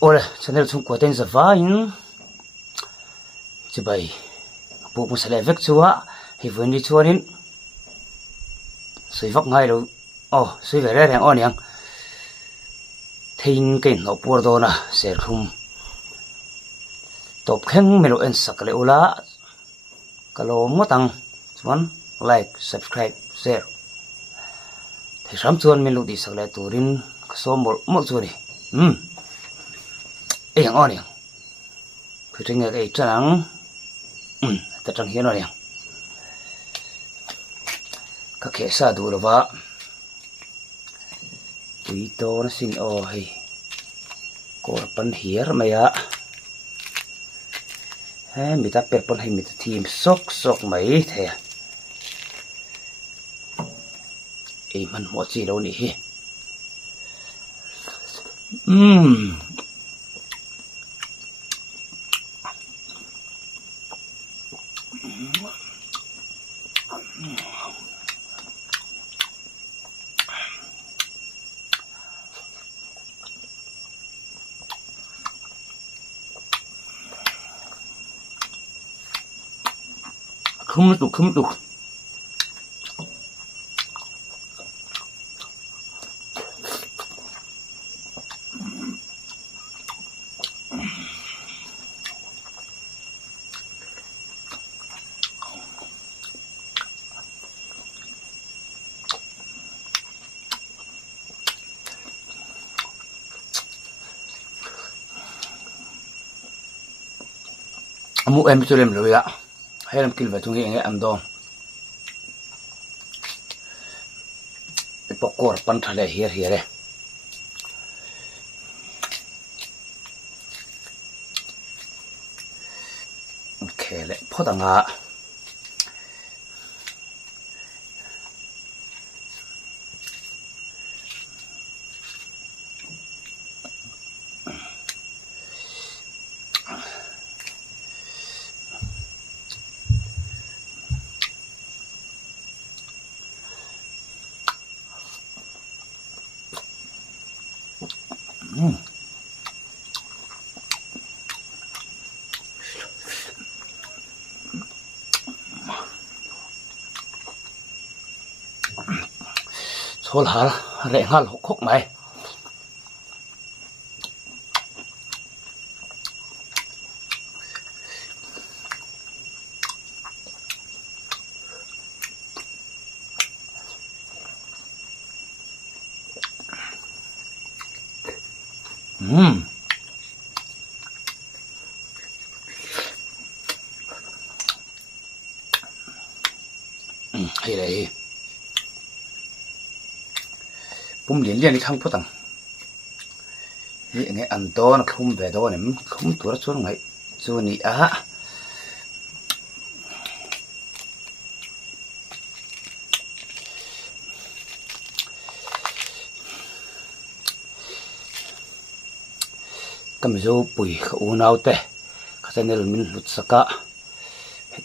ora channel chung ko ten zawa in chibai bu mu sale vek chuwa hi vuni chuanin sui vak ngai lo sui ve re reng on yang thein kein no por do na ser khum top kheng melo en sakle ula kalo motang chuan like subscribe share thei ram chuan min lu di sakle turin so mol chu ni yang on yang khutring ngai chang ta chang hian on yang ka khe sa du lova ui to na sin o hei kor pan hiar maya mi ta per pan hei mi ta thim sok mai the ei man mo chi lo ni hi khum tu mu em cho lem lo ya hay làm kinh về chung nghe em đó bọc cột pan thale hiền đấy kể lại phốt đằng à thôi hả rẻ hal khóc mày hay đấy bùm liền đi khang phút tầng nghe ăn to nó không về đó này không tuổi nó xuống ngay cho nị á cầm dâu bùi khẩu nào tệ cái này là mình lụt saka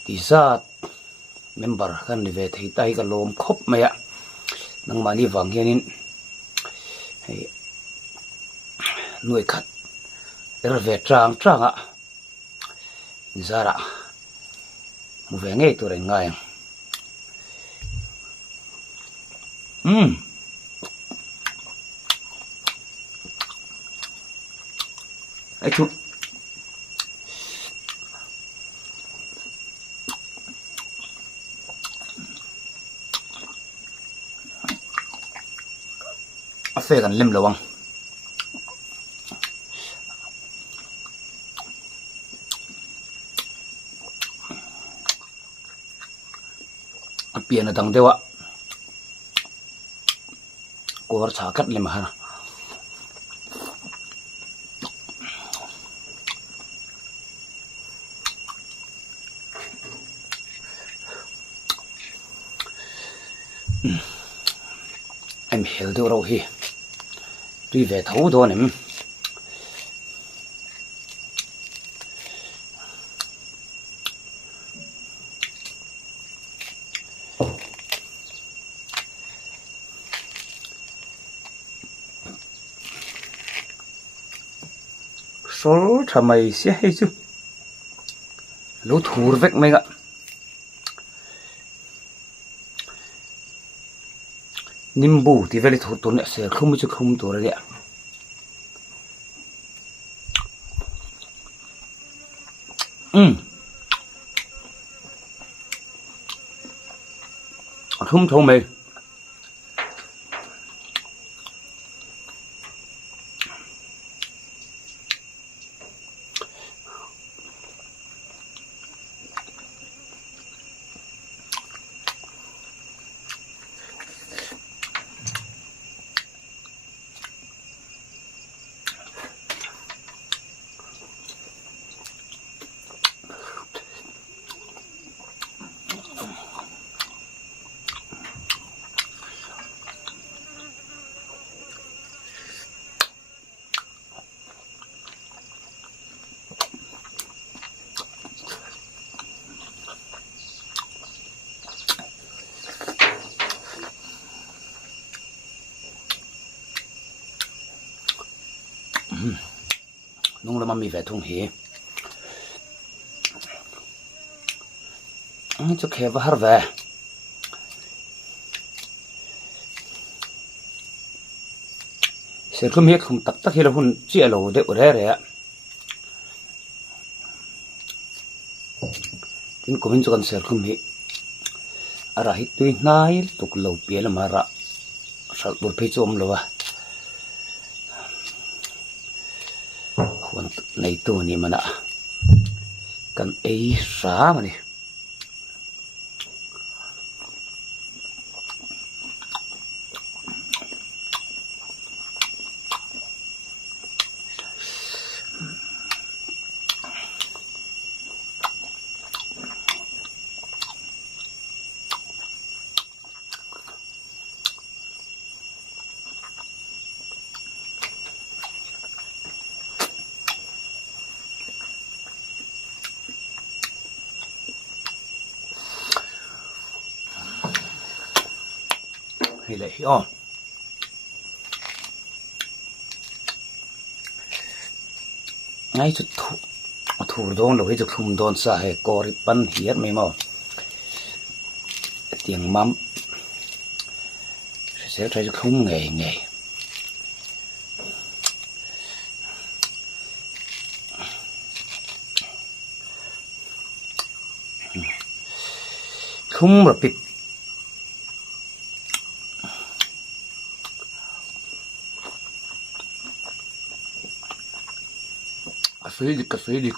thì ra member kan về thì tay cái lom khop mày ạ nang mani vàng hianin hei nuôi khát về trang ạ zara mu về ngay tôi đánh ngay ấy chú phê gần lim lâu không biển ở đằng đâu ạ cô chả cắt lim hả em hiểu đâu đâu hi tuy về thấu thôi này sol thamai sia hei chu lo thur vek mai ga nimbu ti veli thur tu ne se khum chu khum tu ra ya khum thong mày nung là mami về thùng hì cho khe vào har về sẽ không biết không tắc tắc hi là hun chia lầu để ở đây ạ tin của mình cho con sẽ không biết ara hit tuy nai tục lầu bia là mà ra sao đôi phía chôm lầu àวันในตัวนี้มันอะกันไอ้สามันนี่hay là hiểu ngay chút thủ đôn rồi chút không đôn xa hay có rip bắn hiết mấy màu tiếng mắm sẽ thấy không nghề nghề không mà bịt Kasih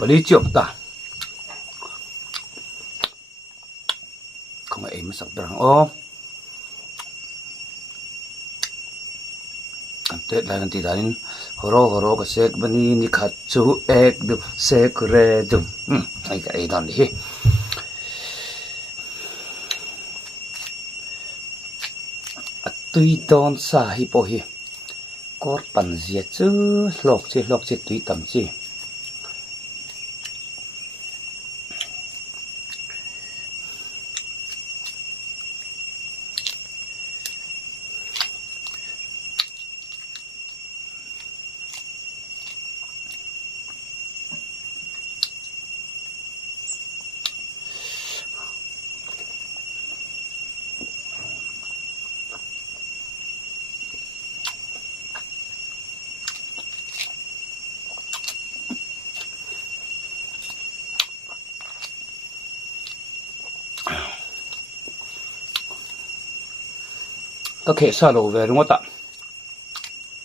beli cium ta không ai masak berang Tết là nanti danin horo ka sek bani ni khachu ek du sek re dum ai ka don hi tui don sa hi po hi kor pan zia chu lok che tui tam chi có thể xa đổ về đúng không ạ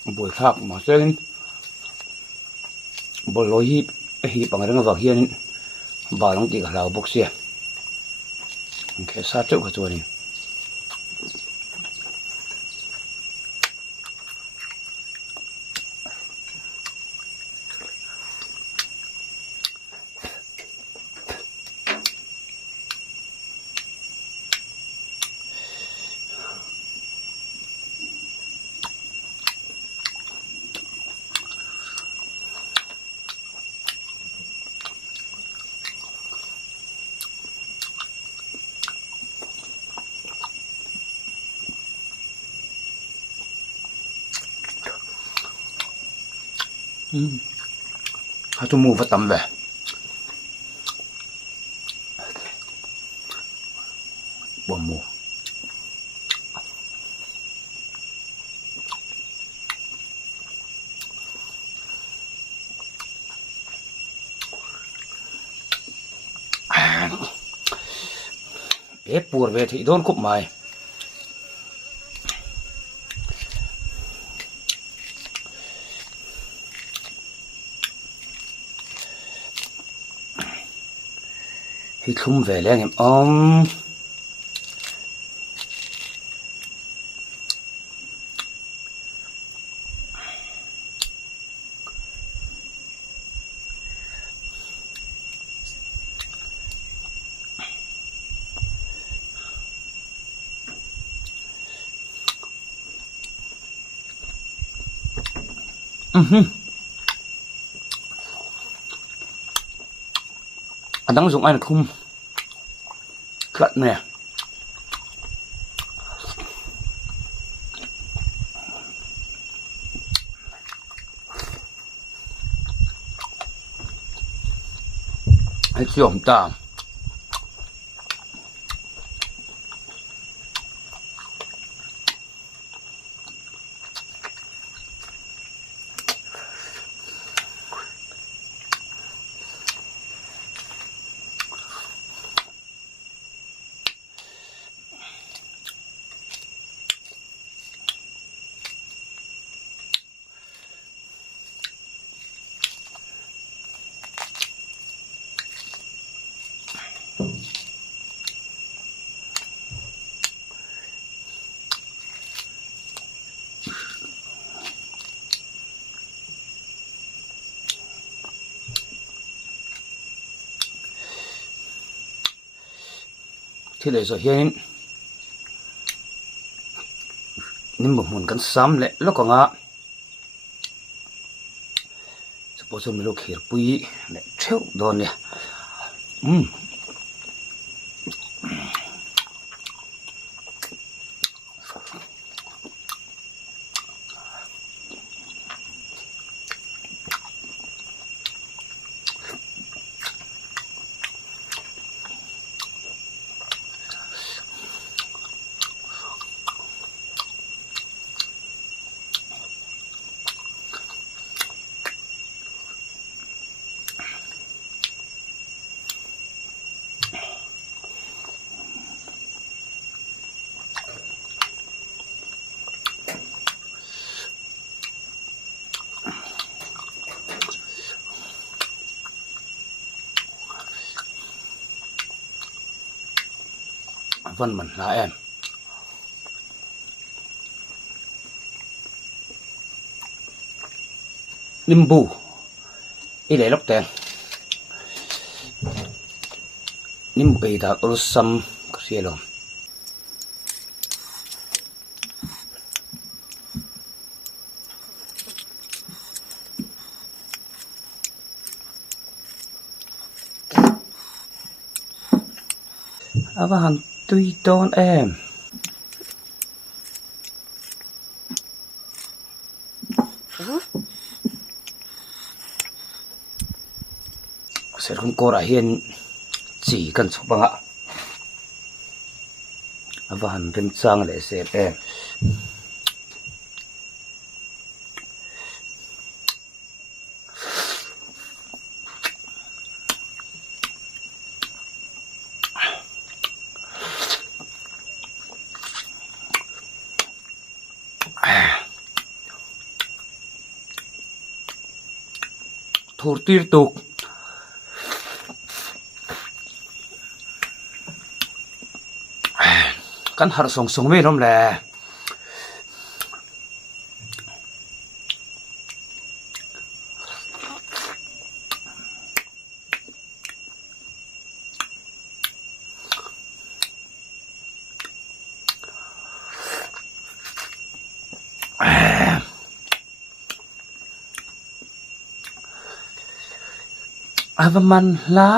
buổi khác mà sẽ buổi lối hi bằng cái vào hiên bà nó chỉ cả lão bốc xia cái sát chỗ của tôi này 아주 뭐 봤단 왜 뭐 에 뿌어 왜 이돈 컵 마이 thì không về lên em anh đang dùng ai là không cận nè hay chồng ta thì để rồi hiện nhưng mà muốn cắn xám lệ nó còn ngã suppose mình lúc hiểu bùi để treo đòn nè vân mình là em nimbu ý lấy lóc đen nimbu bị đã ulsam cái gì và hàng tùy tôn em sẽ không có lại hiện chỉ cần số bằng ạ và hàng thêm trang để xem em thổi tiếp tục kan har song song me lom le avaman la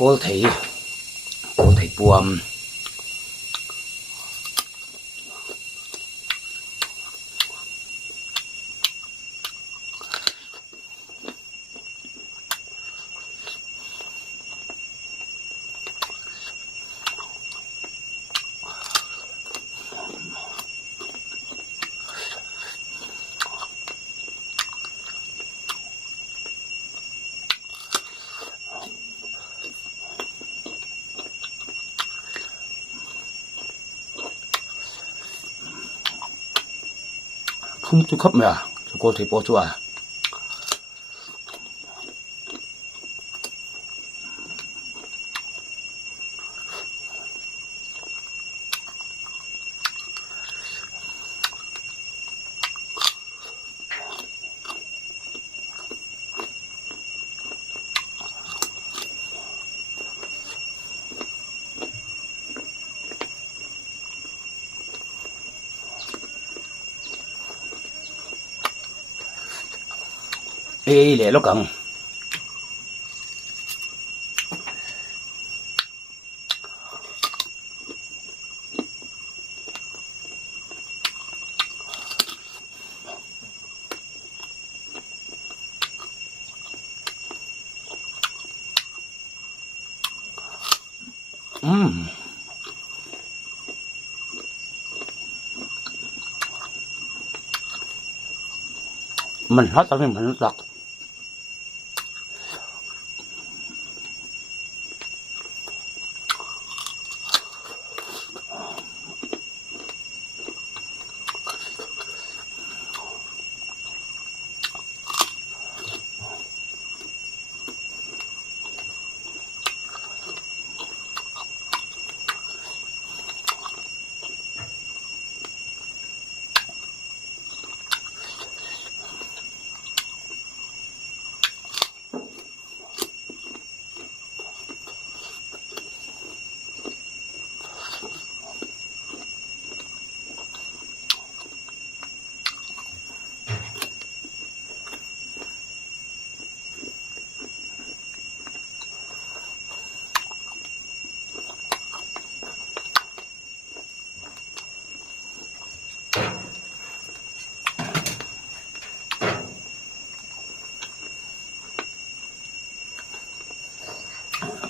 cô thấy buồm không tôi khắp mẹ cô thấy bỏ chua ê lẹ nó cần mình hết tao nên mình đặt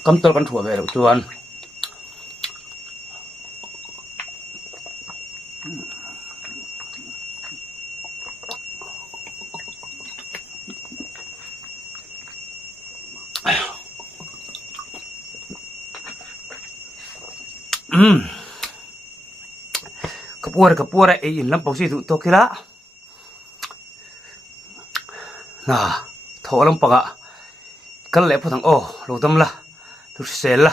cắm tơ con thủa về đầu chuan kapura in lam pausi tu to kira na tholam paga kal le phang o lo dam la tu sel la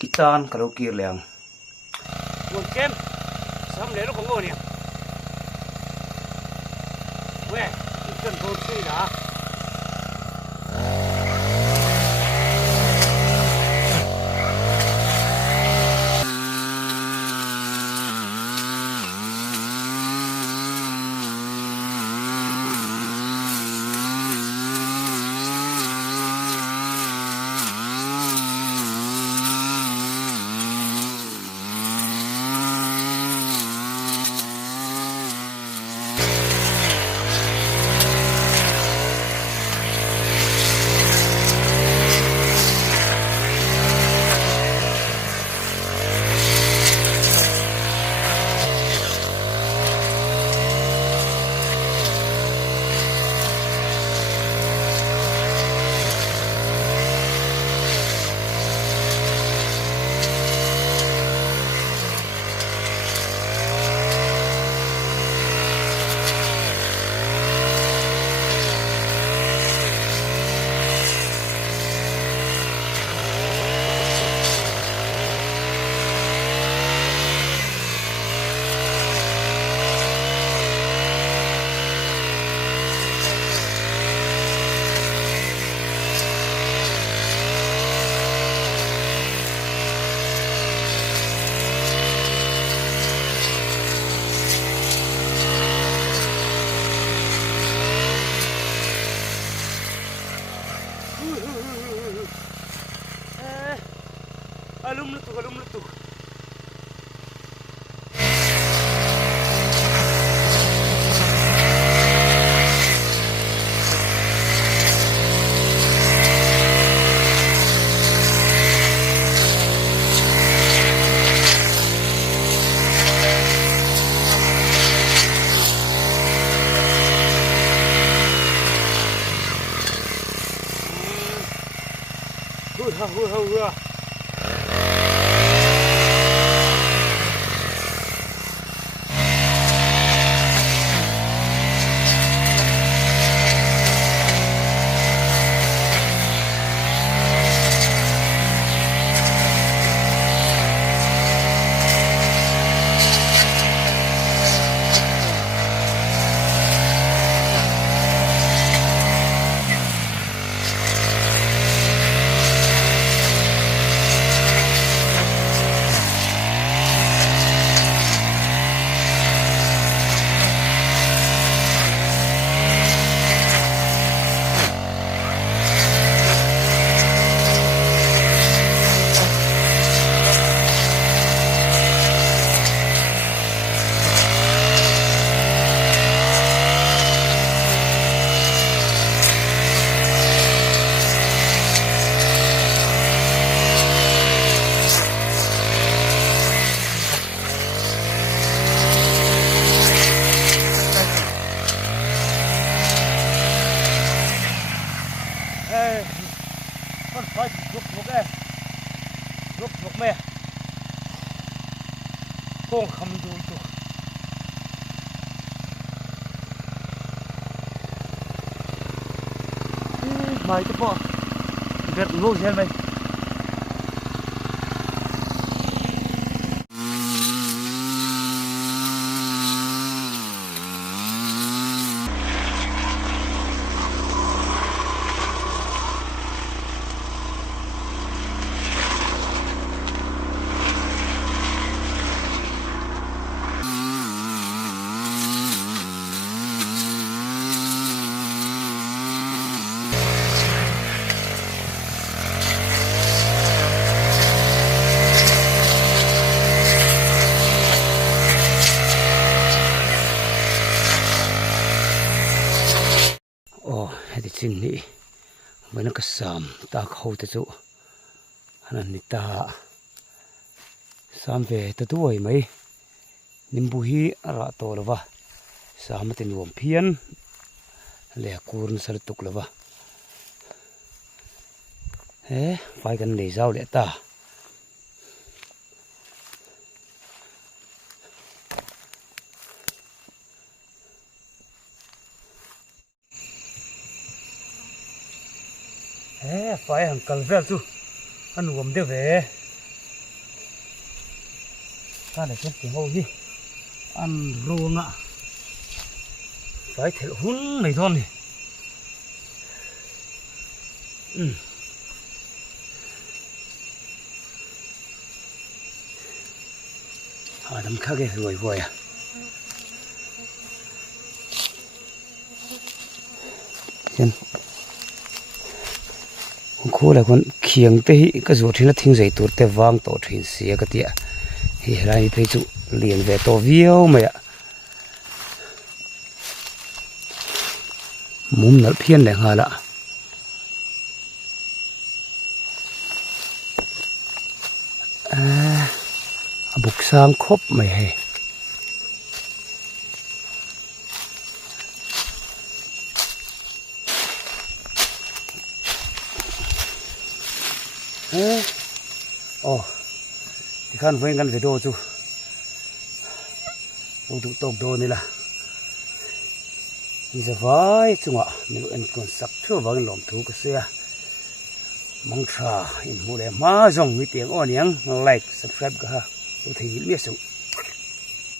Kitan kalau kir liang. Kem sam le lo ko ngoni we ikan ko sei da alum lutuk hua con phải rút mẹ con không đủ được mày cái bộ việc ngô xem mày hedi chin ni mana ka sam ta khau te chu hanan ni ta sam ve ta tu oi mai nimbu hi ara to lova sam te nuam phian le kurn sar tuk lova he fai kan nei zau le ta phải hàng cần vel chú ăn uống được về ta lại tiếng hô hi ăn rô ngạ phải thử hun này thôi này đâm khác cái rồi vui à chân khu là con khiêng tới cái ruột thì nó thình dậy tuột tới vang tổ thuyền xía cái tiệt thì lại phải chịu liền về tổ viêu mày ạ múm nó phiền này hà lạ bục sang khốp mày hề thì khăn với ngăn về đồ chú đồ tụ tộc đồ này là như giờ vai chung ạ mình ăn còn sắp thưa vào cái lồng thú của xe mong chờ in mua để má dòng với tiếng ồn nhang like subscribe cả ha tôi thấy biết sự